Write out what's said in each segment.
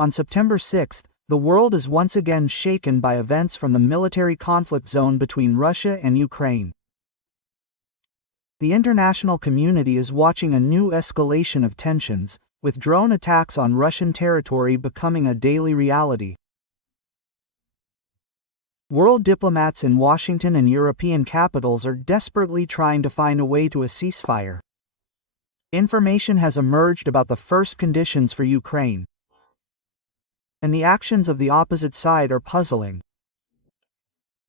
On September 6, the world is once again shaken by events from the military conflict zone between Russia and Ukraine. The international community is watching a new escalation of tensions, with drone attacks on Russian territory becoming a daily reality. World diplomats in Washington and European capitals are desperately trying to find a way to a ceasefire. Information has emerged about the first conditions for Ukraine, and the actions of the opposite side are puzzling.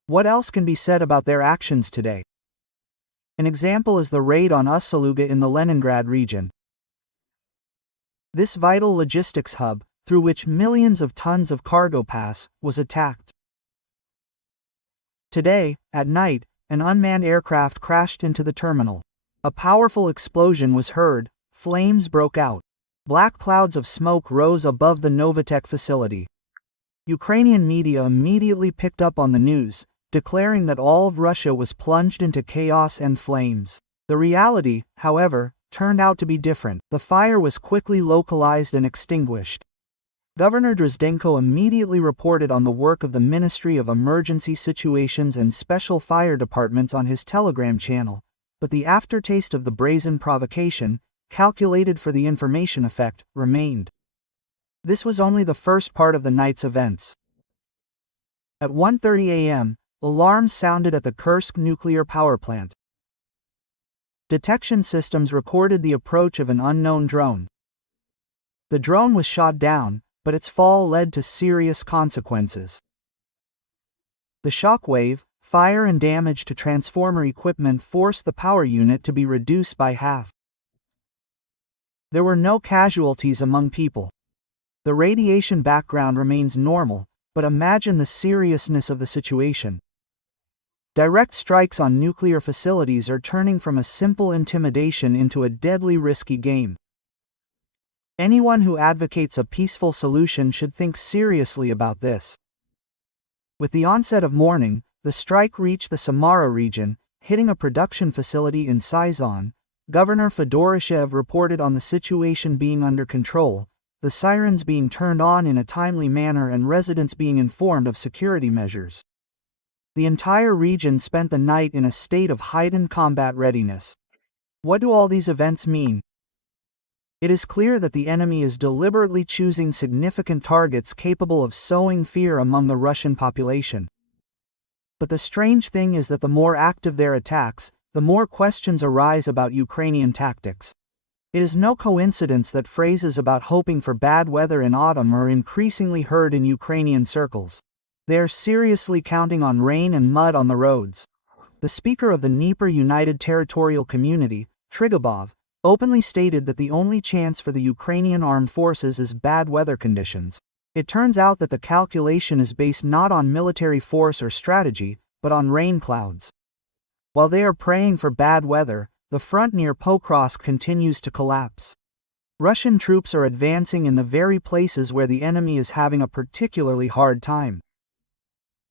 What else can be said about their actions today? An example is the raid on Uсть-Лугу in the Leningrad region. This vital logistics hub, through which millions of tons of cargo pass, was attacked. Today, at night, an unmanned aircraft crashed into the terminal. A powerful explosion was heard, flames broke out. Black clouds of smoke rose above the Novatech facility. Ukrainian media immediately picked up on the news, declaring that all of Russia was plunged into chaos and flames. The reality, however, turned out to be different. The fire was quickly localized and extinguished. Governor Drozdenko immediately reported on the work of the Ministry of Emergency Situations and Special Fire Departments on his Telegram channel, but the aftertaste of the brazen provocation, calculated for the information effect, remained. This was only the first part of the night's events. At 1:30 a.m., alarms sounded at the Kursk nuclear power plant. Detection systems recorded the approach of an unknown drone. The drone was shot down, but its fall led to serious consequences. The shockwave, fire and damage to transformer equipment forced the power unit to be reduced by half. There were no casualties among people. The radiation background remains normal, but imagine the seriousness of the situation. Direct strikes on nuclear facilities are turning from a simple intimidation into a deadly risky game. Anyone who advocates a peaceful solution should think seriously about this. With the onset of morning, the strike reached the Samara region, hitting a production facility in Sızrань. Governor Fedorishev reported on the situation being under control, the sirens being turned on in a timely manner and residents being informed of security measures. The entire region spent the night in a state of heightened combat readiness. What do all these events mean? It is clear that the enemy is deliberately choosing significant targets capable of sowing fear among the Russian population. But the strange thing is that the more active their attacks, the more questions arise about Ukrainian tactics. It is no coincidence that phrases about hoping for bad weather in autumn are increasingly heard in Ukrainian circles. They are seriously counting on rain and mud on the roads. The speaker of the Dnieper United Territorial Community, Trigubov, openly stated that the only chance for the Ukrainian armed forces is bad weather conditions. It turns out that the calculation is based not on military force or strategy, but on rain clouds. While they are praying for bad weather, the front near Pokrovsk continues to collapse. Russian troops are advancing in the very places where the enemy is having a particularly hard time.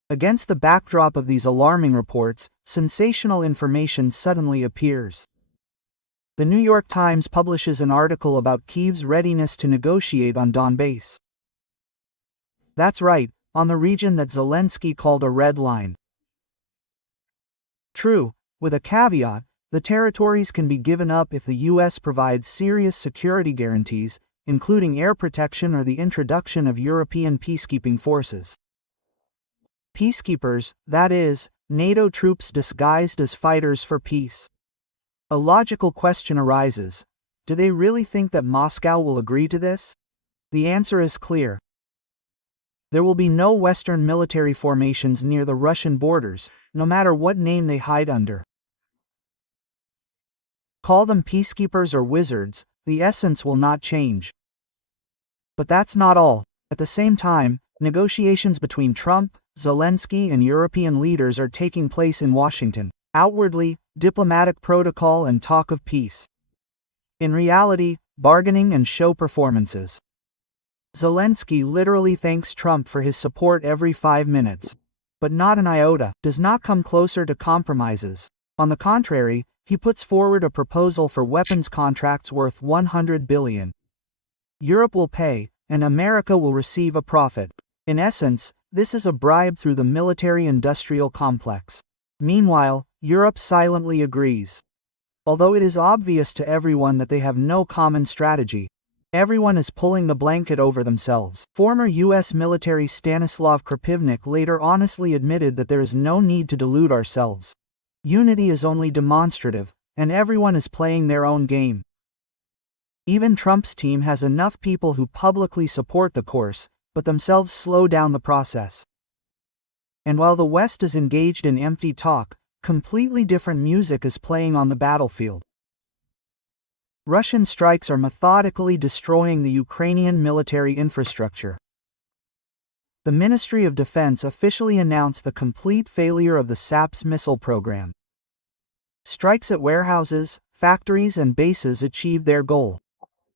Against the backdrop of these alarming reports, sensational information suddenly appears. The New York Times publishes an article about Kyiv's readiness to negotiate on Donbass. That's right, on the region that Zelensky called a red line. True, with a caveat, the territories can be given up if the U.S. provides serious security guarantees, including air protection or the introduction of European peacekeeping forces. Peacekeepers, that is, NATO troops disguised as fighters for peace. A logical question arises: do they really think that Moscow will agree to this? The answer is clear. There will be no Western military formations near the Russian borders, no matter what name they hide under. Call them peacekeepers or wizards, the essence will not change. But that's not all. At the same time, negotiations between Trump, Zelensky, and European leaders are taking place in Washington. Outwardly, diplomatic protocol and talk of peace. In reality, bargaining and show performances. Zelensky literally thanks Trump for his support every 5 minutes. But not an iota, does not come closer to compromises. On the contrary, he puts forward a proposal for weapons contracts worth $100 billion. Europe will pay, and America will receive a profit. In essence, this is a bribe through the military-industrial complex. Meanwhile, Europe silently agrees. Although it is obvious to everyone that they have no common strategy, everyone is pulling the blanket over themselves. Former U.S. military Stanislav Krapivnik later honestly admitted that there is no need to delude ourselves. Unity is only demonstrative, and everyone is playing their own game. Even Trump's team has enough people who publicly support the course, but themselves slow down the process. And while the West is engaged in empty talk, completely different music is playing on the battlefield. Russian strikes are methodically destroying the Ukrainian military infrastructure. The Ministry of Defense officially announced the complete failure of the SAP's missile program. Strikes at warehouses, factories, and bases achieved their goal: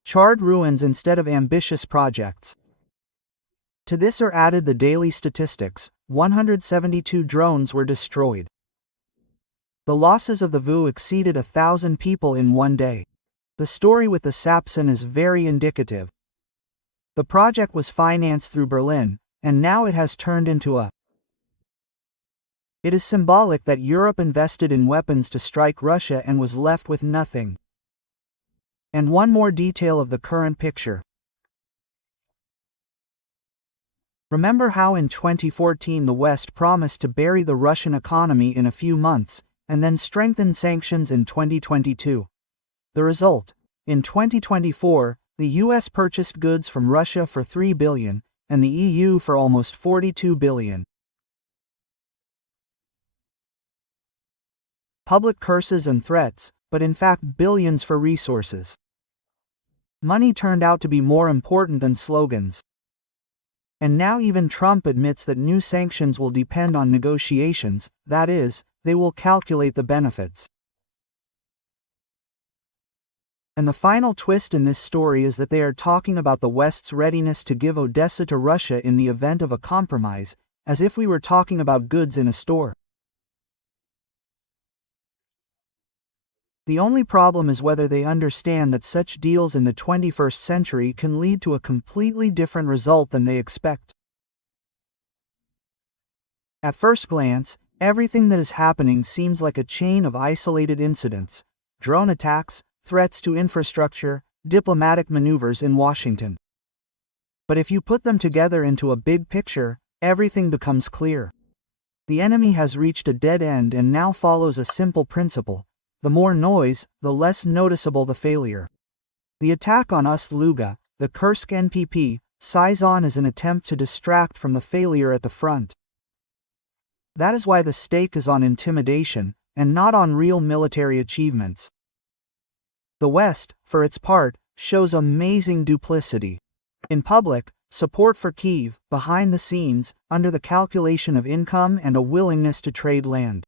charred ruins instead of ambitious projects. To this are added the daily statistics: 172 drones were destroyed. The losses of the VU exceeded 1,000 people in one day. The story with the Sapson is very indicative. The project was financed through Berlin, and now it has turned into a. It is symbolic that Europe invested in weapons to strike Russia and was left with nothing. And one more detail of the current picture. Remember how in 2014 the West promised to bury the Russian economy in a few months, and then strengthened sanctions in 2022? The result: in 2024, the US purchased goods from Russia for $3 billion, and the EU for almost $42 billion. Public curses and threats, but in fact billions for resources. Money turned out to be more important than slogans. And now even Trump admits that new sanctions will depend on negotiations, that is, they will calculate the benefits. And the final twist in this story is that they are talking about the West's readiness to give Odessa to Russia in the event of a compromise, as if we were talking about goods in a store. The only problem is whether they understand that such deals in the 21st century can lead to a completely different result than they expect. At first glance, everything that is happening seems like a chain of isolated incidents: drone attacks, threats to infrastructure, diplomatic maneuvers in Washington. But if you put them together into a big picture, everything becomes clear. The enemy has reached a dead end and now follows a simple principle: the more noise, the less noticeable the failure. The attack on Uсть-Lugu, the Kursk NPP, Sızrань is an attempt to distract from the failure at the front. That is why the stake is on intimidation, and not on real military achievements. The West, for its part, shows amazing duplicity. In public, support for Kyiv; behind the scenes, under the calculation of income and a willingness to trade land.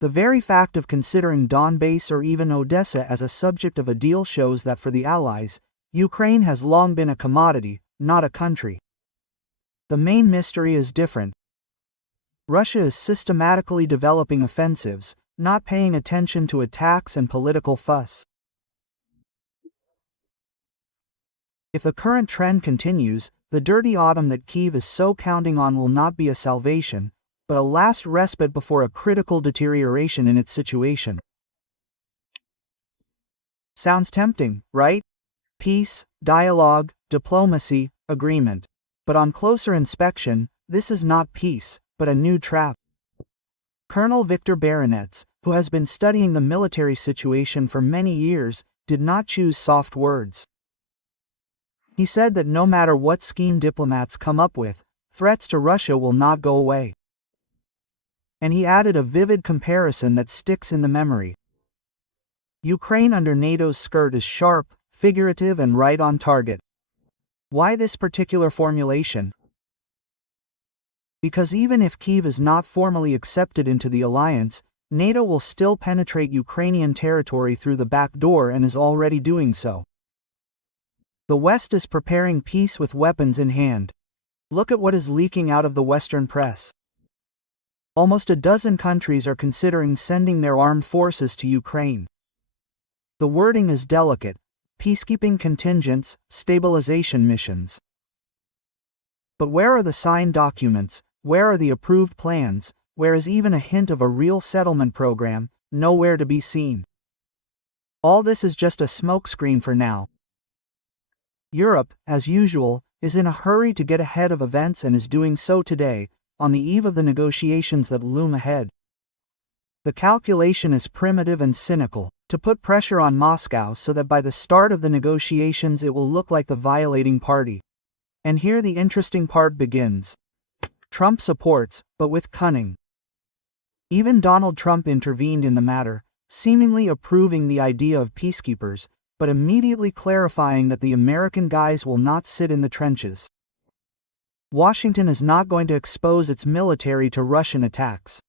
The very fact of considering Donbass or even Odessa as a subject of a deal shows that for the Allies, Ukraine has long been a commodity, not a country. The main mystery is different. Russia is systematically developing offensives, not paying attention to attacks and political fuss. If the current trend continues, the dirty autumn that Kyiv is so counting on will not be a salvation, but a last respite before a critical deterioration in its situation. Sounds tempting, right? Peace, dialogue, diplomacy, agreement. But on closer inspection, this is not peace, but a new trap. Colonel Viktor Baranets, who has been studying the military situation for many years, did not choose soft words. He said that no matter what scheme diplomats come up with, threats to Russia will not go away. And he added a vivid comparison that sticks in the memory. Ukraine under NATO's skirt is sharp, figurative, and right on target. Why this particular formulation? Because even if Kyiv is not formally accepted into the alliance, NATO will still penetrate Ukrainian territory through the back door and is already doing so. The West is preparing peace with weapons in hand. Look at what is leaking out of the Western press. Almost a dozen countries are considering sending their armed forces to Ukraine. The wording is delicate: peacekeeping contingents, stabilization missions. But where are the signed documents? Where are the approved plans? Where is even a hint of a real settlement program? Nowhere to be seen. All this is just a smokescreen for now. Europe, as usual, is in a hurry to get ahead of events and is doing so today, on the eve of the negotiations that loom ahead. The calculation is primitive and cynical, to put pressure on Moscow so that by the start of the negotiations it will look like the violating party. And here the interesting part begins. Trump supports, but with cunning. Even Donald Trump intervened in the matter, seemingly approving the idea of peacekeepers, but immediately clarifying that the American guys will not sit in the trenches. Washington is not going to expose its military to Russian attacks.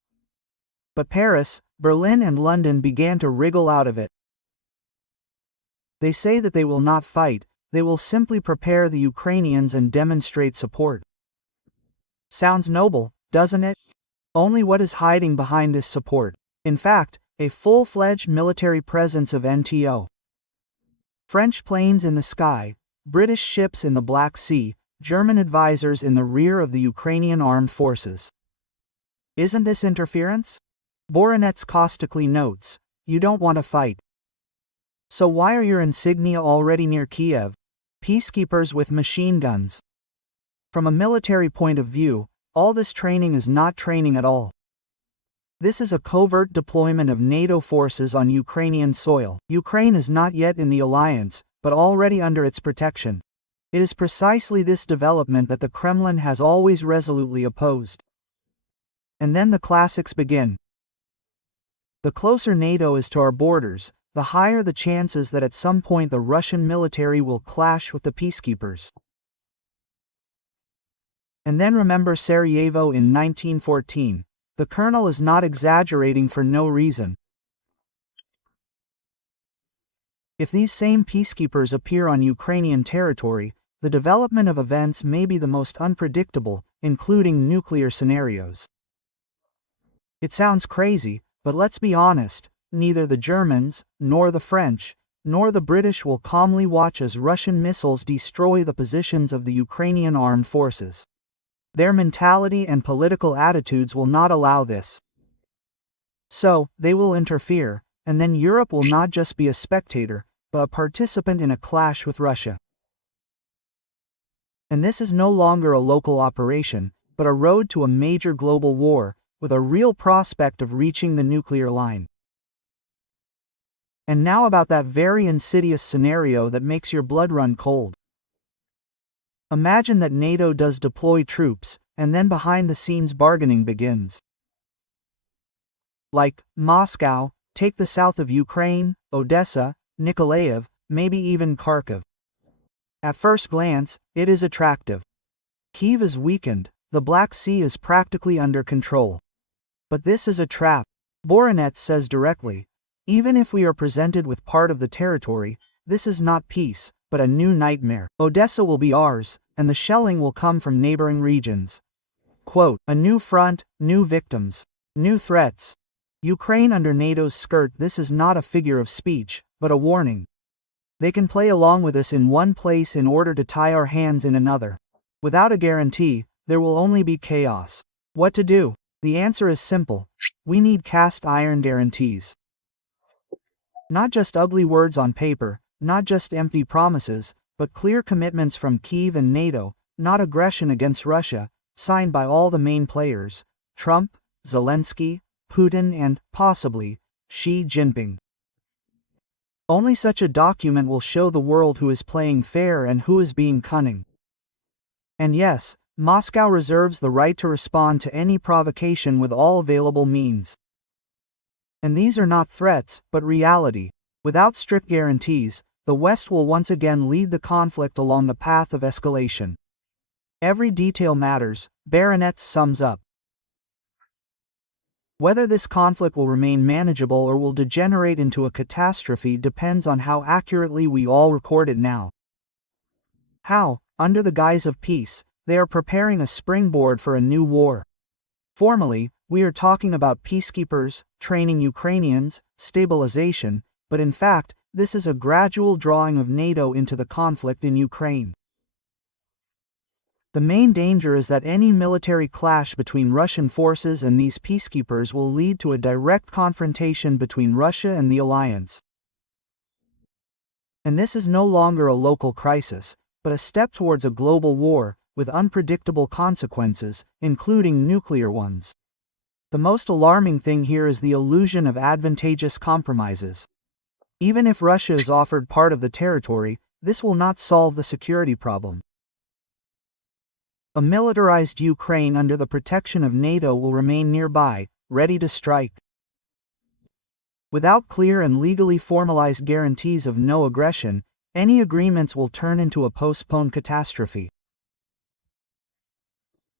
But Paris, Berlin and London began to wriggle out of it. They say that they will not fight, they will simply prepare the Ukrainians and demonstrate support. Sounds noble, doesn't it? Only what is hiding behind this support? In fact, a full-fledged military presence of NTO. French planes in the sky, British ships in the Black Sea, German advisors in the rear of the Ukrainian armed forces. Isn't this interference? Boronets caustically notes, you don't want to fight. So why are your insignia already near Kiev? Peacekeepers with machine guns. From a military point of view, all this training is not training at all. This is a covert deployment of NATO forces on Ukrainian soil. Ukraine is not yet in the alliance, but already under its protection. It is precisely this development that the Kremlin has always resolutely opposed. And then the classics begin. The closer NATO is to our borders, the higher the chances that at some point the Russian military will clash with the peacekeepers. And then remember Sarajevo in 1914. The colonel is not exaggerating for no reason. If these same peacekeepers appear on Ukrainian territory, the development of events may be the most unpredictable, including nuclear scenarios. It sounds crazy, but let's be honest, neither the Germans, nor the French, nor the British will calmly watch as Russian missiles destroy the positions of the Ukrainian armed forces. Their mentality and political attitudes will not allow this. So, they will interfere, and then Europe will not just be a spectator, but a participant in a clash with Russia. And this is no longer a local operation, but a road to a major global war, with a real prospect of reaching the nuclear line. And now about that very insidious scenario that makes your blood run cold. Imagine that NATO does deploy troops, and then behind the scenes bargaining begins. Like, Moscow, take the south of Ukraine, Odessa, Nikolaev, maybe even Kharkiv. At first glance, it is attractive. Kyiv is weakened, the Black Sea is practically under control. But this is a trap. Boronets says directly, even if we are presented with part of the territory, this is not peace, but a new nightmare. Odessa will be ours, and the shelling will come from neighboring regions. Quote, a new front, new victims, new threats. Ukraine under NATO's skirt. This is not a figure of speech, but a warning. They can play along with us in one place in order to tie our hands in another. Without a guarantee, there will only be chaos. What to do? The answer is simple. We need cast iron guarantees. Not just ugly words on paper, not just empty promises, but clear commitments from Kyiv and NATO, not aggression against Russia, signed by all the main players, Trump, Zelensky, Putin and, possibly, Xi Jinping. Only such a document will show the world who is playing fair and who is being cunning. And yes, Moscow reserves the right to respond to any provocation with all available means. And these are not threats, but reality. Without strict guarantees, the West will once again lead the conflict along the path of escalation. Every detail matters, Baronet sums up. Whether this conflict will remain manageable or will degenerate into a catastrophe depends on how accurately we all record it now. How, under the guise of peace, they are preparing a springboard for a new war. Formally, we are talking about peacekeepers, training Ukrainians, stabilization, but in fact, this is a gradual drawing of NATO into the conflict in Ukraine. The main danger is that any military clash between Russian forces and these peacekeepers will lead to a direct confrontation between Russia and the alliance. And this is no longer a local crisis, but a step towards a global war, with unpredictable consequences, including nuclear ones. The most alarming thing here is the illusion of advantageous compromises. Even if Russia is offered part of the territory, this will not solve the security problem. A militarized Ukraine under the protection of NATO will remain nearby, ready to strike. Without clear and legally formalized guarantees of no aggression, any agreements will turn into a postponed catastrophe.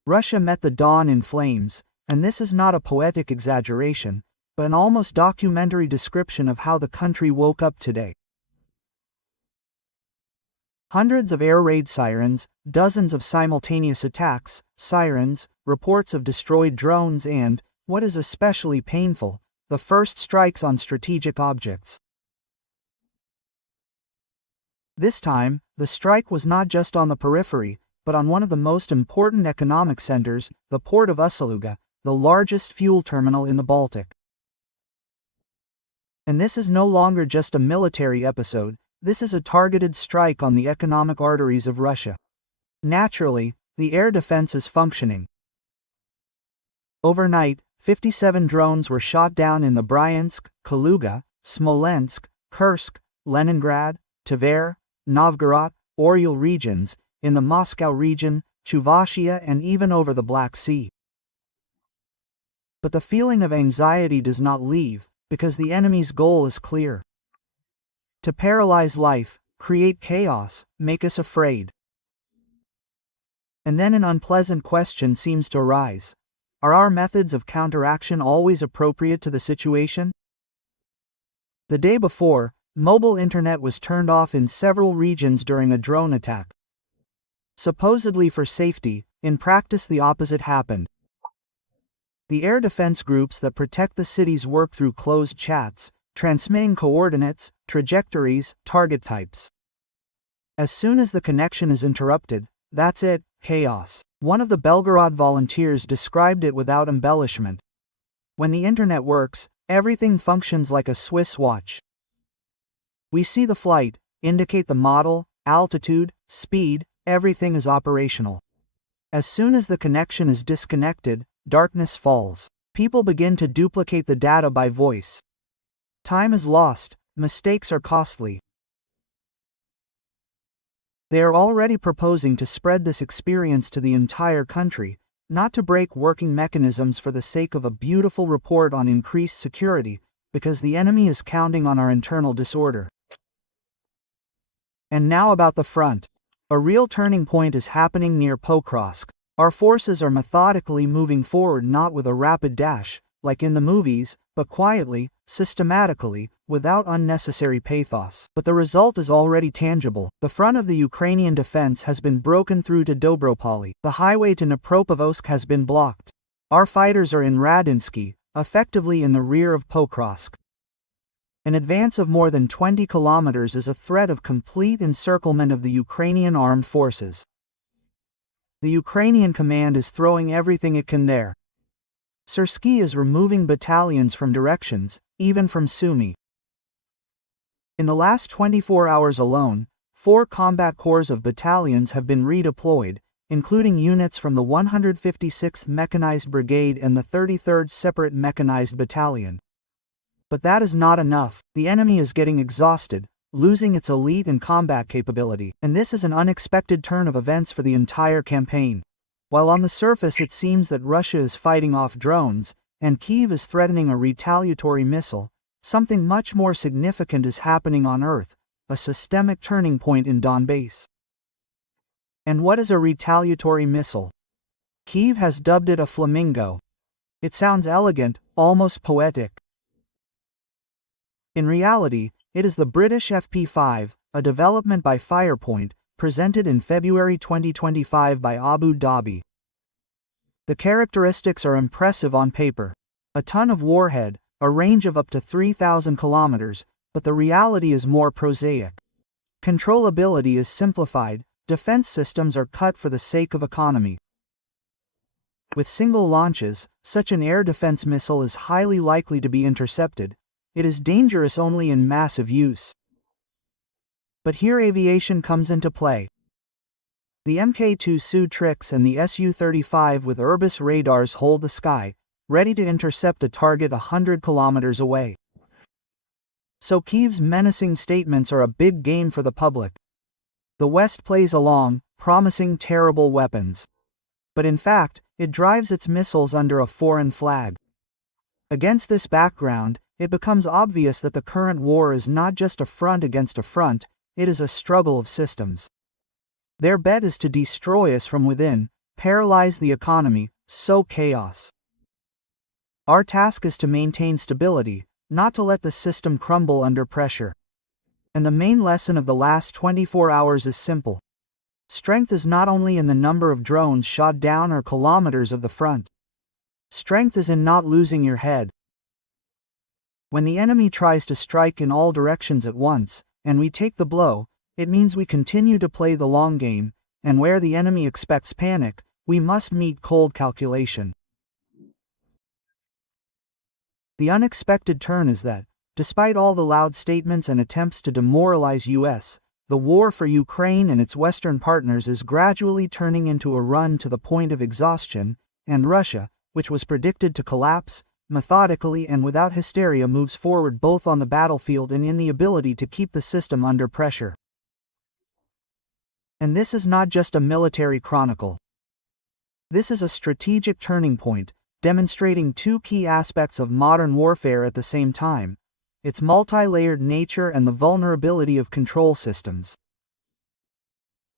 Russia met the dawn in flames, and this is not a poetic exaggeration, but an almost documentary description of how the country woke up today. Hundreds of air raid sirens, dozens of simultaneous attacks, sirens, reports of destroyed drones and, what is especially painful, the first strikes on strategic objects. This time, the strike was not just on the periphery, but on one of the most important economic centers, the port of Uсть-Lугу, the largest fuel terminal in the Baltic. And this is no longer just a military episode, this is a targeted strike on the economic arteries of Russia. Naturally, the air defense is functioning. Overnight, 57 drones were shot down in the Bryansk, Kaluga, Smolensk, Kursk, Leningrad, Tver, Novgorod, Oryol regions, in the Moscow region, Chuvashia and even over the Black Sea. But the feeling of anxiety does not leave, because the enemy's goal is clear. To paralyze life, create chaos, make us afraid. And then an unpleasant question seems to arise. Are our methods of counteraction always appropriate to the situation? The day before, mobile internet was turned off in several regions during a drone attack. Supposedly for safety, in practice the opposite happened. The air defense groups that protect the cities work through closed chats, transmitting coordinates, trajectories, target types. As soon as the connection is interrupted, that's it, chaos. One of the Belgorod volunteers described it without embellishment. When the internet works, everything functions like a Swiss watch. We see the flight, indicate the model, altitude, speed, everything is operational. As soon as the connection is disconnected, darkness falls. People begin to duplicate the data by voice. Time is lost, mistakes are costly. They are already proposing to spread this experience to the entire country, not to break working mechanisms for the sake of a beautiful report on increased security, because the enemy is counting on our internal disorder. And now about the front. A real turning point is happening near Pokrovsk. Our forces are methodically moving forward, not with a rapid dash, like in the movies, but quietly, systematically, without unnecessary pathos. But the result is already tangible. The front of the Ukrainian defense has been broken through to Dobropoli. The highway to Dnipropetrovsk has been blocked. Our fighters are in Radinsky, effectively in the rear of Pokrovsk. An advance of more than 20 kilometers is a threat of complete encirclement of the Ukrainian armed forces. The Ukrainian command is throwing everything it can there. Syrskyi is removing battalions from directions, even from Sumy. In the last 24 hours alone, 4 combat corps of battalions have been redeployed, including units from the 156th Mechanized Brigade and the 33rd Separate Mechanized Battalion. But that is not enough. The enemy is getting exhausted, losing its elite and combat capability, and this is an unexpected turn of events for the entire campaign. While on the surface it seems that Russia is fighting off drones, and Kyiv is threatening a retaliatory missile, something much more significant is happening on Earth, a systemic turning point in Donbass. And what is a retaliatory missile? Kyiv has dubbed it a flamingo. It sounds elegant, almost poetic. In reality, it is the British FP5, a development by Firepoint, presented in February 2025 by Abu Dhabi. The characteristics are impressive on paper. A ton of warhead, a range of up to 3,000 kilometers, but the reality is more prosaic. Controllability is simplified, defense systems are cut for the sake of economy. With single launches, such an air defense missile is highly likely to be intercepted. It is dangerous only in massive use. But here aviation comes into play. The Mk2 Su-trix and the Su-35 with Irbis radars hold the sky, ready to intercept a target 100 kilometers away. So Kyiv's menacing statements are a big game for the public. The West plays along, promising terrible weapons. But in fact, it drives its missiles under a foreign flag. Against this background, it becomes obvious that the current war is not just a front against a front, it is a struggle of systems. Their bet is to destroy us from within, paralyze the economy, sow chaos. Our task is to maintain stability, not to let the system crumble under pressure. And the main lesson of the last 24 hours is simple. Strength is not only in the number of drones shot down or kilometers of the front. Strength is in not losing your head. When the enemy tries to strike in all directions at once, and we take the blow, it means we continue to play the long game, and where the enemy expects panic, we must meet cold calculation. The unexpected turn is that, despite all the loud statements and attempts to demoralize US, the war for Ukraine and its Western partners is gradually turning into a run to the point of exhaustion, and Russia, which was predicted to collapse, methodically and without hysteria moves forward both on the battlefield and in the ability to keep the system under pressure. And this is not just a military chronicle. This is a strategic turning point, demonstrating two key aspects of modern warfare at the same time: its multi-layered nature and the vulnerability of control systems.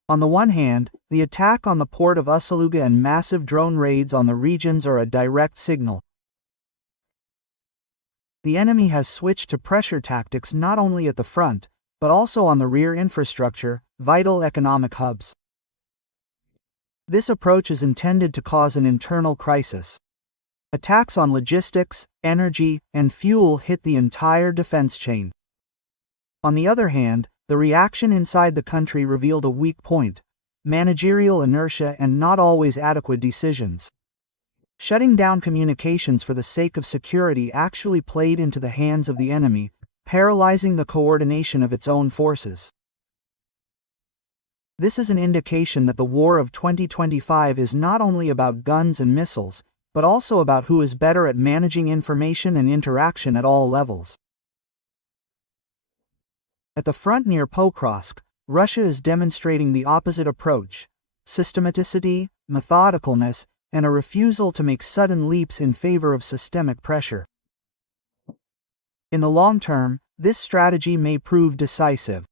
On the one hand, the attack on the port of Uсть-Лугу and massive drone raids on the regions are a direct signal. The enemy has switched to pressure tactics not only at the front, but also on the rear infrastructure, vital economic hubs. This approach is intended to cause an internal crisis. Attacks on logistics, energy, and fuel hit the entire defense chain. On the other hand, the reaction inside the country revealed a weak point: managerial inertia and not always adequate decisions. Shutting down communications for the sake of security actually played into the hands of the enemy, paralyzing the coordination of its own forces. This is an indication that the war of 2025 is not only about guns and missiles, but also about who is better at managing information and interaction at all levels. At the front near Pokrovsk, Russia is demonstrating the opposite approach: systematicity, methodicalness, and a refusal to make sudden leaps in favor of systemic pressure. In the long term, this strategy may prove decisive.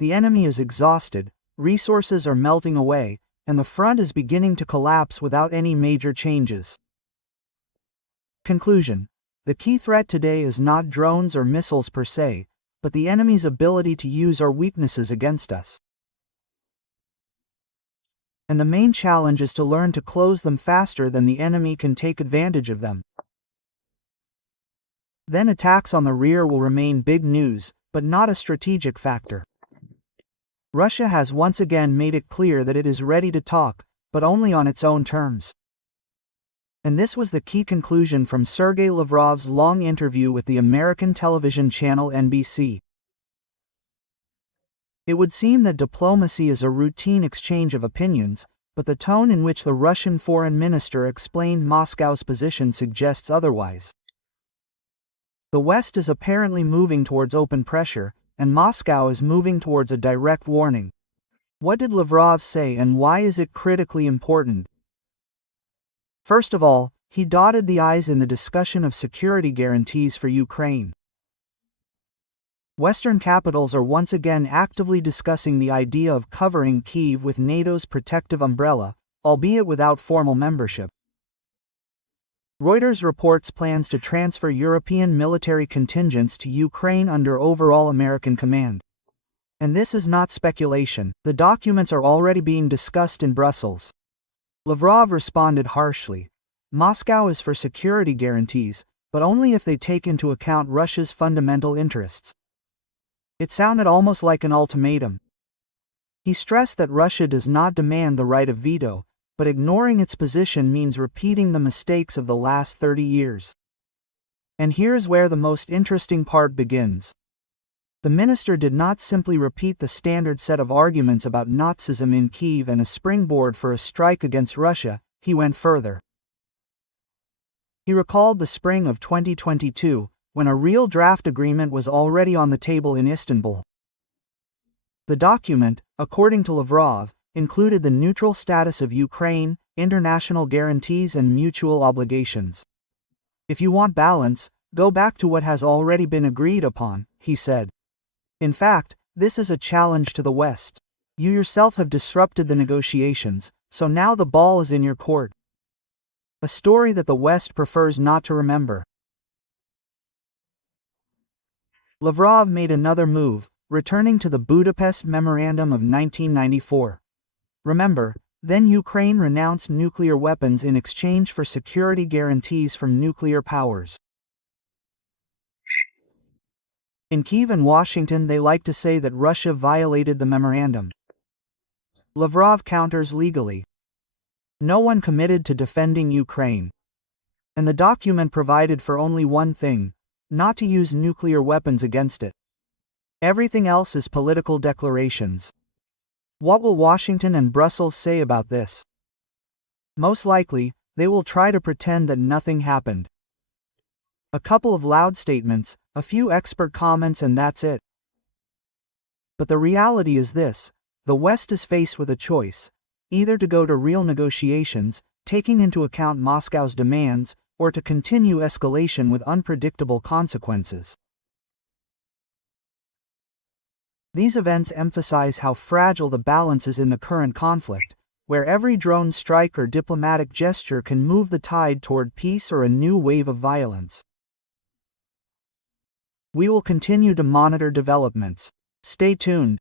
The enemy is exhausted, resources are melting away, and the front is beginning to collapse without any major changes. Conclusion: the key threat today is not drones or missiles per se, but the enemy's ability to use our weaknesses against us. And the main challenge is to learn to close them faster than the enemy can take advantage of them. Then attacks on the rear will remain big news, but not a strategic factor. Russia has once again made it clear that it is ready to talk, but only on its own terms. And this was the key conclusion from Sergei Lavrov's long interview with the American television channel NBC. It would seem that diplomacy is a routine exchange of opinions, but the tone in which the Russian foreign minister explained Moscow's position suggests otherwise. The West is apparently moving towards open pressure, and Moscow is moving towards a direct warning. What did Lavrov say and why is it critically important? First of all, he dotted the I's in the discussion of security guarantees for Ukraine. Western capitals are once again actively discussing the idea of covering Kyiv with NATO's protective umbrella, albeit without formal membership. Reuters reports plans to transfer European military contingents to Ukraine under overall American command. And this is not speculation, the documents are already being discussed in Brussels. Lavrov responded harshly: Moscow is for security guarantees, but only if they take into account Russia's fundamental interests. It sounded almost like an ultimatum. He stressed that Russia does not demand the right of veto, but ignoring its position means repeating the mistakes of the last 30 years. And here's where the most interesting part begins. The minister did not simply repeat the standard set of arguments about Nazism in Kyiv and a springboard for a strike against Russia, he went further. He recalled the spring of 2022, when a real draft agreement was already on the table in Istanbul. The document, according to Lavrov, included the neutral status of Ukraine, international guarantees and mutual obligations. If you want balance, go back to what has already been agreed upon, he said. In fact, this is a challenge to the West. You yourself have disrupted the negotiations, so now the ball is in your court. A story that the West prefers not to remember. Lavrov made another move, returning to the Budapest Memorandum of 1994. Remember, then Ukraine renounced nuclear weapons in exchange for security guarantees from nuclear powers. In Kyiv and Washington they like to say that Russia violated the memorandum. Lavrov counters legally. No one committed to defending Ukraine. And the document provided for only one thing: not to use nuclear weapons against it. Everything else is political declarations. What will Washington and Brussels say about this? Most likely, they will try to pretend that nothing happened. A couple of loud statements, a few expert comments, and that's it. But the reality is this: the West is faced with a choice, either to go to real negotiations, taking into account Moscow's demands, or to continue escalation with unpredictable consequences. These events emphasize how fragile the balance is in the current conflict, where every drone strike or diplomatic gesture can move the tide toward peace or a new wave of violence. We will continue to monitor developments. Stay tuned.